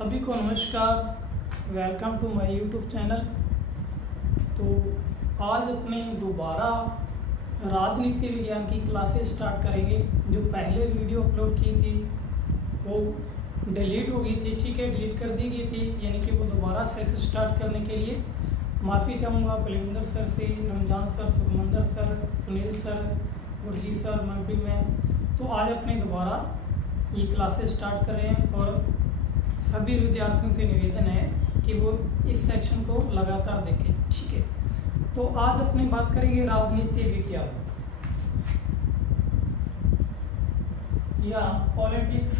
सभी को नमस्कार, welcome to my YouTube channel. तो आज अपने दोबारा राजनीति विज्ञान की क्लासेस स्टार्ट करेंगे। जो पहले वीडियो अपलोड की थी वो डिलीट हो गई थी, ठीक है, डिलीट कर दी गई थी, यानी कि वो दोबारा से स्टार्ट करने के लिए माफ़ी चाहूँगा बलविंदर सर से, Ramzan sir, Sukhmandar sir, Sunil sir, Gurjeet sir, Manpreet ma'am. तो आज अपने दोबारा ये क्लासेस स्टार्ट कर रहे हैं और सभी विद्यार्थियों से निवेदन है कि वो इस सेक्शन को लगातार देखें, ठीक है। तो आज अपनी बात करेंगे राजनीति विज्ञान या पॉलिटिक्स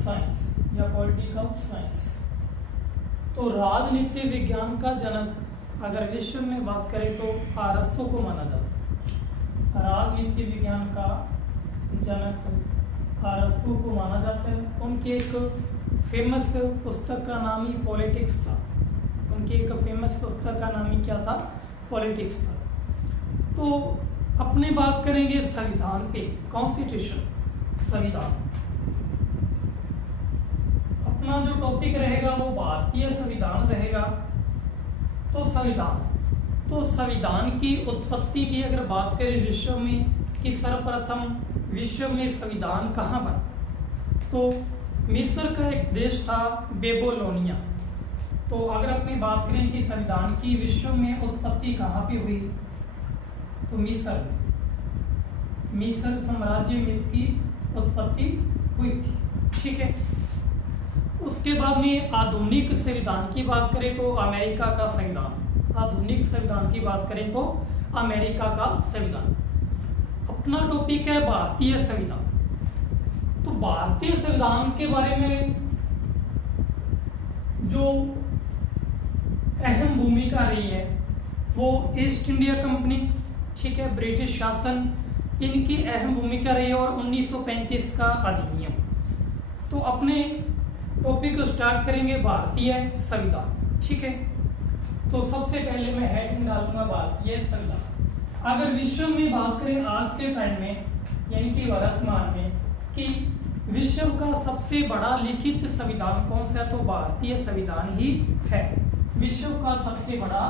साइंस या पॉलिटिकल साइंस। तो राजनीति विज्ञान का जनक अगर विश्व में बात करें तो अरस्तु को माना जाता है। राजनीति विज्ञान का जनक अरस्तु को माना जाता है। उनकी एक फेमस पुस्तक का नाम ही पॉलिटिक्स था। उनकी एक फेमस पुस्तक का नाम ही क्या था? पॉलिटिक्स था। तो अपने बात करेंगे संविधान पे, कॉन्स्टिट्यूशन, संविधान। अपना जो टॉपिक रहेगा वो भारतीय संविधान रहेगा। तो संविधान की उत्पत्ति की अगर बात करें विश्व में कि सर्वप्रथम विश्व में संविधान कहाँ बना, तो मिस्र का एक देश था बेबीलोनिया। तो अगर अपनी बात करें कि संविधान की विश्व में उत्पत्ति कहाँ पे हुई, तो मिस्र साम्राज्य में इसकी उत्पत्ति हुई थी, ठीक है। उसके बाद में आधुनिक संविधान की बात करें तो अमेरिका का संविधान, आधुनिक संविधान की बात करें तो अमेरिका का संविधान। अपना टॉपिक है भारतीय संविधान। तो भारतीय संविधान के बारे में जो अहम भूमिका रही है वो ईस्ट इंडिया कंपनी, ठीक है, ब्रिटिश शासन, इनकी अहम भूमिका रही है और 1935 का अधिनियम। तो अपने टॉपिक को स्टार्ट करेंगे भारतीय संविधान, ठीक है। तो सबसे पहले मैं हेडिंग डालूंगा भारतीय संविधान। अगर विश्व में बात करें आज के टाइम में, यानी कि वर्तमान में, कि विश्व का सबसे बड़ा लिखित संविधान कौन सा है, तो भारतीय संविधान ही है। विश्व का सबसे बड़ा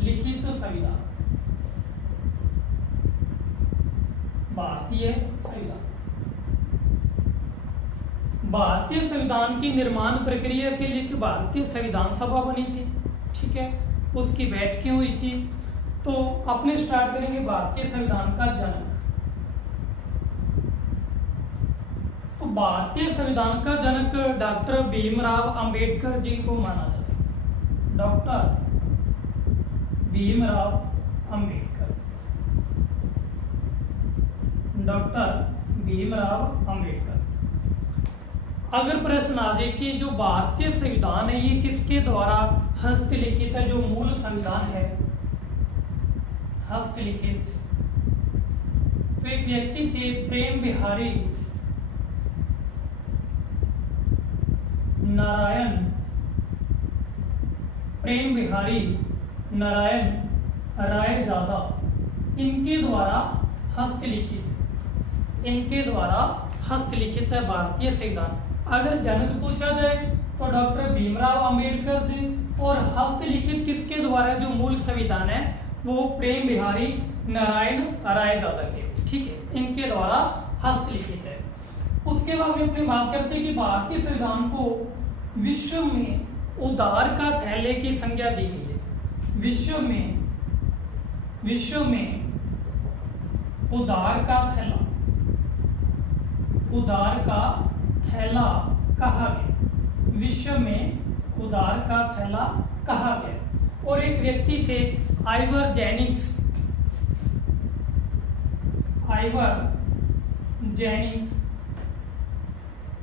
लिखित संविधान भारतीय संविधान। भारतीय संविधान की निर्माण प्रक्रिया के लिए भारतीय संविधान सभा बनी थी, ठीक है, उसकी बैठकें हुई थी। तो अपने स्टार्ट करेंगे भारतीय संविधान का जनक। तो भारतीय संविधान का जनक डॉक्टर भीमराव अंबेडकर जी को माना जाता है। Doctor Bhimrao Ambedkar, doctor Bhimrao Ambedkar. अगर प्रश्न आ जाए कि जो भारतीय संविधान है ये किसके द्वारा हस्तलिखित है, जो मूल संविधान है हस्तलिखित, तो एक व्यक्ति थे प्रेम बिहारी नारायण रायजादा, इनके द्वारा हस्तलिखित है भारतीय संविधान। अगर जनक पूछा जाए तो डॉक्टर भीमराव अंबेडकर जी, और हस्तलिखित किसके द्वारा, जो मूल संविधान है वो प्रेम बिहारी नारायण रायजादा के, ठीक है, इनके द्वारा हस्तलिखित है। उसके बाद में अपनी बात करते हैं कि भारतीय संविधान को विश्व में उदार का थैले की संज्ञा दी गई है। विश्व में उदार का थैला कहा गया। विश्व में उदार का थैला कहा गया। और एक व्यक्ति थे आइवर जेनिंग्स,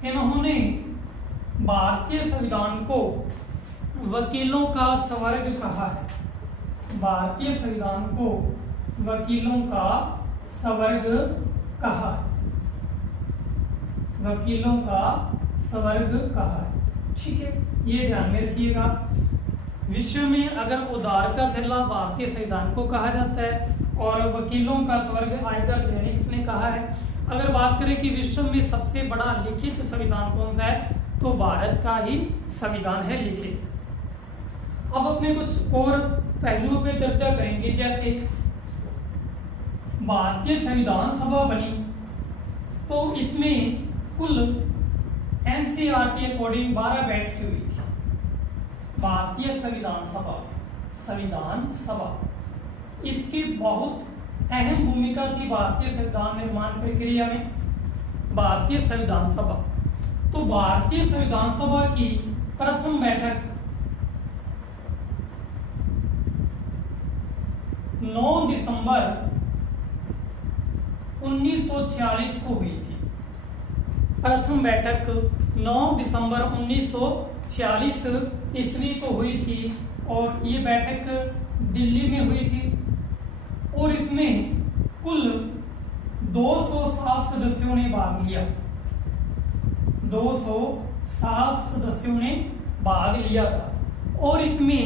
इन्होंने भारतीय संविधान को वकीलों का स्वर्ग कहा है। भारतीय संविधान को वकीलों का स्वर्ग कहा है, वकीलों का स्वर्ग कहा है, ठीक है, ये ध्यान में रखिएगा। विश्व में अगर उदार का थैला भारतीय संविधान को कहा जाता है और वकीलों का स्वर्ग आइवर जेनिंग्स ने कहा है। अगर बात करें कि विश्व में सबसे बड़ा लिखित संविधान कौन सा है, तो भारत का ही संविधान है लिखे। अब अपने कुछ और पहलुओं पे चर्चा करेंगे, जैसे भारतीय संविधान सभा बनी तो इसमें कुल एनसीईआरटी अकॉर्डिंग 12 बैठकें हुई थी। भारतीय संविधान सभा इसकी बहुत अहम भूमिका थी भारतीय संविधान निर्माण प्रक्रिया में। भारतीय संविधान सभा, तो भारतीय संविधान सभा की प्रथम बैठक 9 दिसंबर 1946 को हुई थी। प्रथम बैठक 9 दिसंबर 1946 ईस्वी को हुई थी और ये बैठक दिल्ली में हुई थी और इसमें कुल 207 सदस्यों ने भाग लिया। 207 सदस्यों ने भाग लिया था और इसमें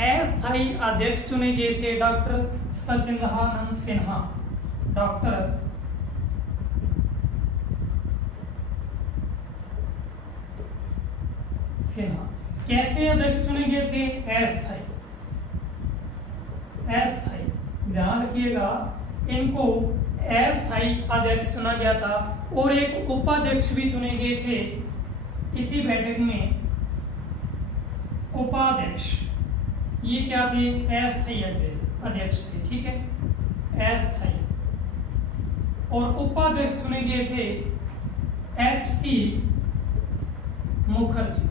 अस्थायी अध्यक्ष चुने गए थे डॉक्टर सचिदानंद सिन्हा। डॉक्टर सिन्हा कैसे अध्यक्ष चुने गए थे? अस्थायी। ध्यान रखिएगा, इनको अस्थायी अध्यक्ष चुना गया था और एक उपाध्यक्ष भी चुने गए थे इसी बैठक में। उपाध्यक्ष ये क्या थे? अस्थायी अध्यक्ष थे, ठीक है, अस्थायी। और उपाध्यक्ष चुने गए थे एच.सी. मुखर्जी।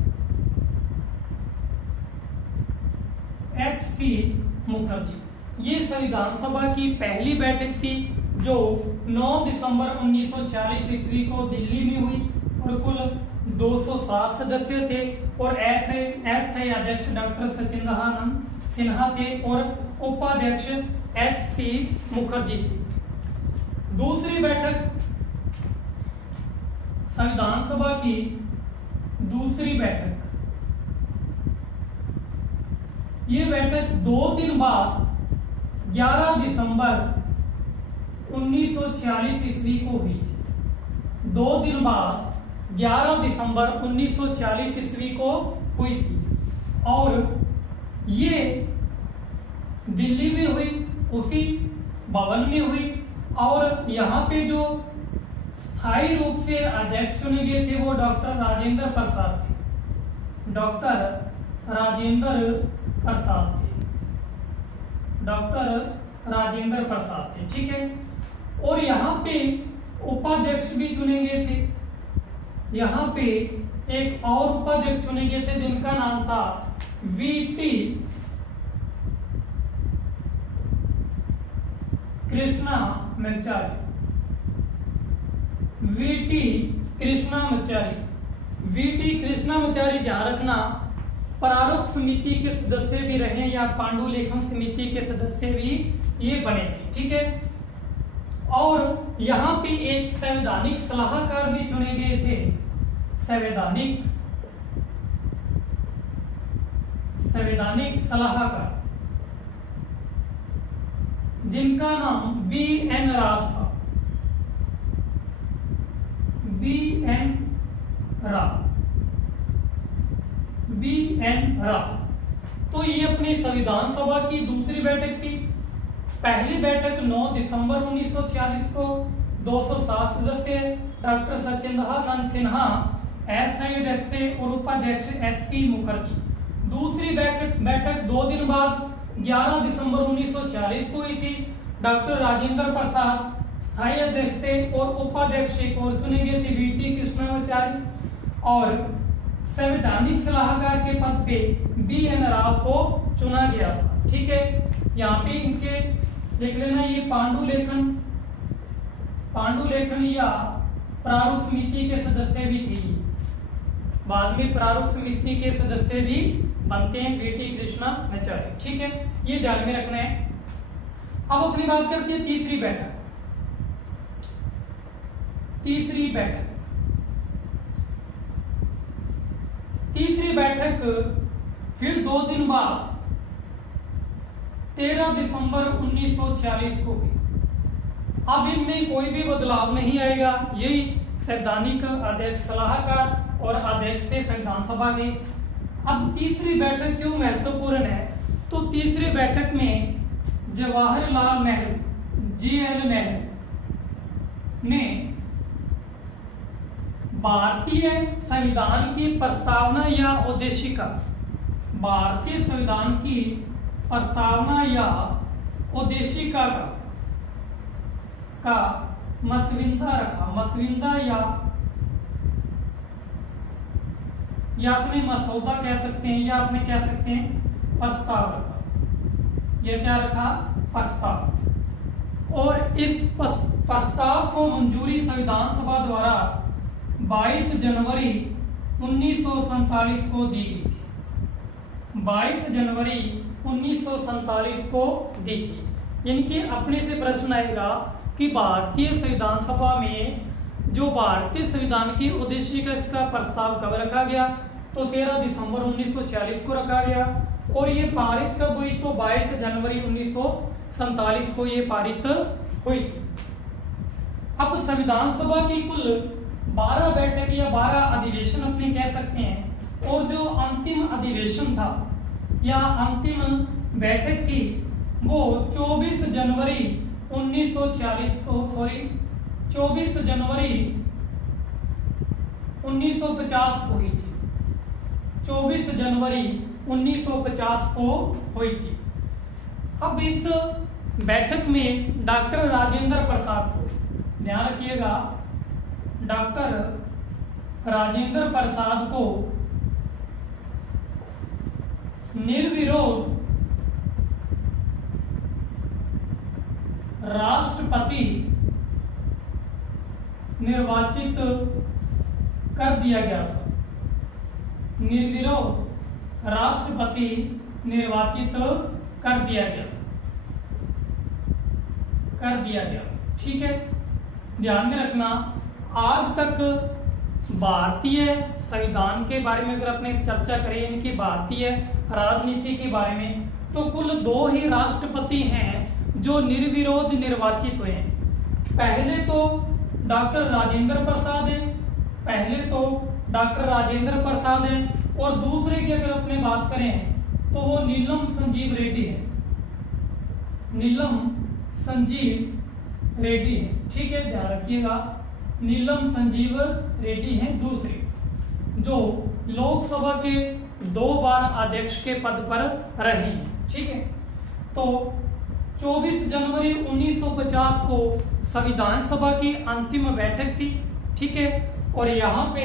एच.सी. मुखर्जी ये संविधान सभा की पहली बैठक थी जो 9 दिसंबर 1946 ईस्वी को दिल्ली में हुई और कुल 207 सदस्य थे और ऐसे अस्थायी अध्यक्ष डॉक्टर सचिदानंद सिन्हा थे और उपाध्यक्ष एच.सी. मुखर्जी थे। दूसरी बैठक संविधान सभा की दूसरी बैठक, ये बैठक 2 दिन बाद 11 दिसंबर 1946 ईस्वी को हुई थी। 2 दिन बाद 11 दिसंबर 1946 ईस्वी को हुई थी और ये दिल्ली में हुई, उसी भवन में हुई और यहाँ पे जो स्थायी रूप से अध्यक्ष चुने गए थे वो डॉक्टर राजेंद्र प्रसाद थे। डॉक्टर राजेंद्र प्रसाद थे, ठीक है। और यहाँ पे उपाध्यक्ष भी चुने गए थे। यहाँ पे एक और उपाध्यक्ष चुने गए थे जिनका नाम था वी.टी. कृष्णामाचारी। वी.टी. कृष्णामाचारी जहाँ रखना प्रारूप समिति के सदस्य भी रहे या पांडुलेखन समिति के सदस्य भी ये बने थे, ठीक है। और यहाँ पे एक संवैधानिक सलाहकार भी चुने गए थे। संवैधानिक सलाहकार जिनका नाम बी.एन. राव था। बी.एन. राव। तो ये अपनी संविधान सभा की दूसरी बैठक थी। पहली बैठक 9 दिसंबर 1946 को 207 सदस्य डॉक्टर सचिदानंद सिन्हा अस्थायी अध्यक्ष थे और उपाध्यक्ष एच.सी. मुखर्जी। दूसरी बैठक 2 दिन बाद 11 दिसंबर 1946 को हुई थी। डॉक्टर राजेंद्र प्रसाद स्थायी अध्यक्ष थे और उपाध्यक्ष एक और चुने गए थे वी.टी. कृष्णामाचारी और संवैधानिक सलाहकार के पद पे बी.एन. राव को चुना गया था, ठीक है। यहाँ पे इनके देख लेना, ये पांडुलेखन या प्रारूप समिति के सदस्य भी थे। बाद में प्रारूप समिति के सदस्य भी बनते हैं वी.टी. कृष्णामाचारी, ठीक है, ये ध्यान में रखना है। अब अपनी बात करते हैं तीसरी बैठक फिर 2 दिन बाद 13 दिसंबर 1946 को हुई। अब इनमें कोई भी बदलाव नहीं आएगा, यही संवैधानिक अध्यक्ष सलाहकार और अध्यक्ष थे संविधान सभा के। अब तीसरी बैठक क्यों महत्वपूर्ण है, तो तीसरी बैठक में जवाहरलाल नेहरू JL नेहरू ने भारतीय संविधान की प्रस्तावना या उद्देशिका, भारतीय संविधान की प्रस्तावना या उद्देशिका का मसविंदा रखा, मसविंदा या अपने मसौदा कह सकते हैं, या अपने कह सकते हैं प्रस्ताव रखा। यह क्या रखा? प्रस्ताव। और इस प्रस्ताव को मंजूरी संविधान सभा द्वारा 22 जनवरी 1947 को दी गई थी। 22 जनवरी 1947 को दी थी। इनके अपने से प्रश्न आएगा कि भारतीय संविधान सभा में जो भारतीय संविधान की उद्देशिका इसका प्रस्ताव कब रखा गया, तो 13 दिसंबर 1946 को रखा गया। और ये पारित कब हुई, तो 22 जनवरी 1947 को ये पारित हुई थी। अब संविधान सभा की कुल 12 बैठक या 12 अधिवेशन अपने कह सकते हैं। और जो अंतिम अधिवेशन था या अंतिम बैठक थी वो 24 जनवरी 1946 को 24 जनवरी 1950 को हुई थी। 24 जनवरी 1950 को हुई थी। अब इस बैठक में डॉक्टर राजेंद्र प्रसाद को, ध्यान रखिएगा, डॉक्टर राजेंद्र प्रसाद को निर्विरोध राष्ट्रपति निर्वाचित कर दिया गया था। निर्विरोध राष्ट्रपति निर्वाचित कर दिया गया। ठीक है, ध्यान में रखना, आज तक भारतीय संविधान के बारे में अगर अपने चर्चा करें, इनकी भारतीय राजनीति के बारे में, तो कुल 2 ही राष्ट्रपति हैं जो निर्विरोध निर्वाचित हुए हैं। पहले तो डॉक्टर राजेंद्र प्रसाद हैं, और दूसरे की अगर अपने बात करें तो वो नीलम संजीव रेड्डी है। ठीक है, ध्यान रखिएगा, नीलम संजीव रेड्डी हैं दूसरे, जो लोकसभा के 2 बार अध्यक्ष के पद पर रहे हैं। ठीक है, तो 24 जनवरी 1950 को संविधान सभा की अंतिम बैठक थी। ठीक है, और यहाँ पे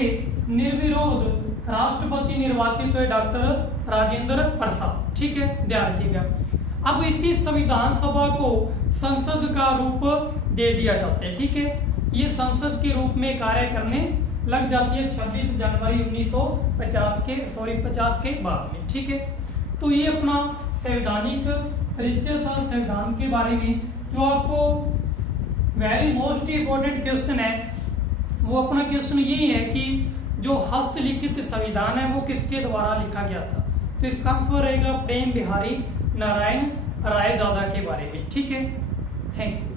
निर्विरोध राष्ट्रपति निर्वाचित हुए डॉक्टर राजेंद्र प्रसाद। ठीक है, ध्यान रखिएगा। अब इसी संविधान सभा को संसद का रूप दे दिया जाता है। ठीक है, ये संसद के रूप में कार्य करने लग जाती है 26 जनवरी 1950 के बाद में। ठीक है, तो ये अपना संवैधानिक परिचय था संविधान के बारे में। जो आपको वेरी मोस्ट इंपोर्टेंट क्वेश्चन है, वो अपना क्वेश्चन यही है कि जो हस्तलिखित संविधान है वो किसके द्वारा लिखा गया था, तो इसका आंसर रहेगा प्रेम बिहारी नारायण रायजादा के बारे में। ठीक है, थैंक यू।